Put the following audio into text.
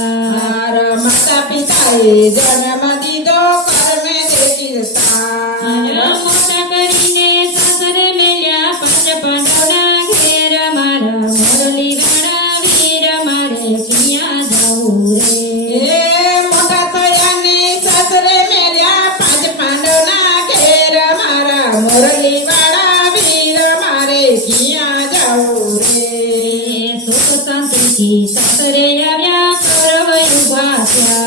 મારા માતા પિતાએ જન્મ દીધો કર્મે દેખીતા મોટા કરીને સાસરે મેલ્યા પાંચ પાંડવના ઘેર મારા મોરલી વાળા વીર મારે ક્યાં જવું રે એ મોટા થયા ને સાસરે મેલ્યા પાંચ પાંડવના ઘેર મારા મોરલી વાળા વીર મારે ક્યાં જવું રે સુખ શાંતિથી સાસરે આવ્યા કરવ ઉભા થયા